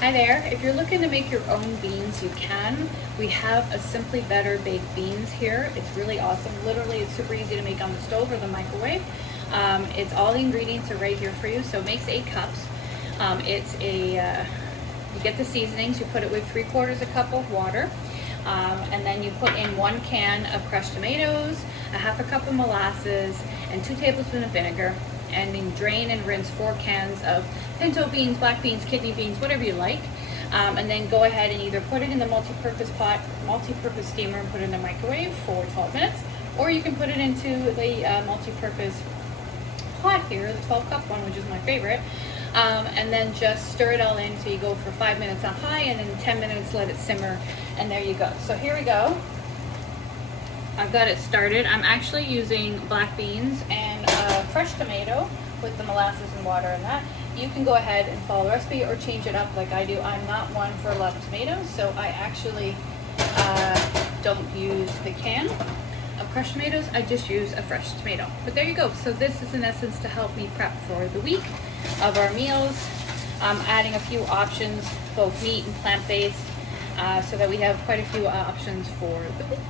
Hi there. If you're looking to make your own beans, you can. We have a Simply Better baked beans here. It's really awesome. Literally, it's super easy to make on the stove or the microwave. It's all the ingredients are right here for you. So it makes 8 cups. You get the seasonings. You put it with 3/4 a cup of water. And then you put in 1 can of crushed tomatoes, a 1/2 cup of molasses, and 2 tablespoons of vinegar. And then drain and rinse 4 cans of pinto beans, black beans, kidney beans, whatever you like. And then go ahead and either put it in the multi-purpose steamer and put it in the microwave for 12 minutes, or you can put it into the multi-purpose pot here, the 12-cup one, which is my favorite. And then just stir it all in. So you go for 5 minutes on high, and then 10 minutes let it simmer, and there you go. So here we go. I've got it started. I'm actually using black beans and a fresh tomato with the molasses and water and that. You can go ahead and follow the recipe or change it up like I do. I'm not one for a lot of tomatoes, so I actually don't use the can of crushed tomatoes. I just use a fresh tomato. But there you go. So this is in essence to help me prep for the week of our meals. I'm adding a few options, both meat and plant-based, so that we have quite a few options for the week.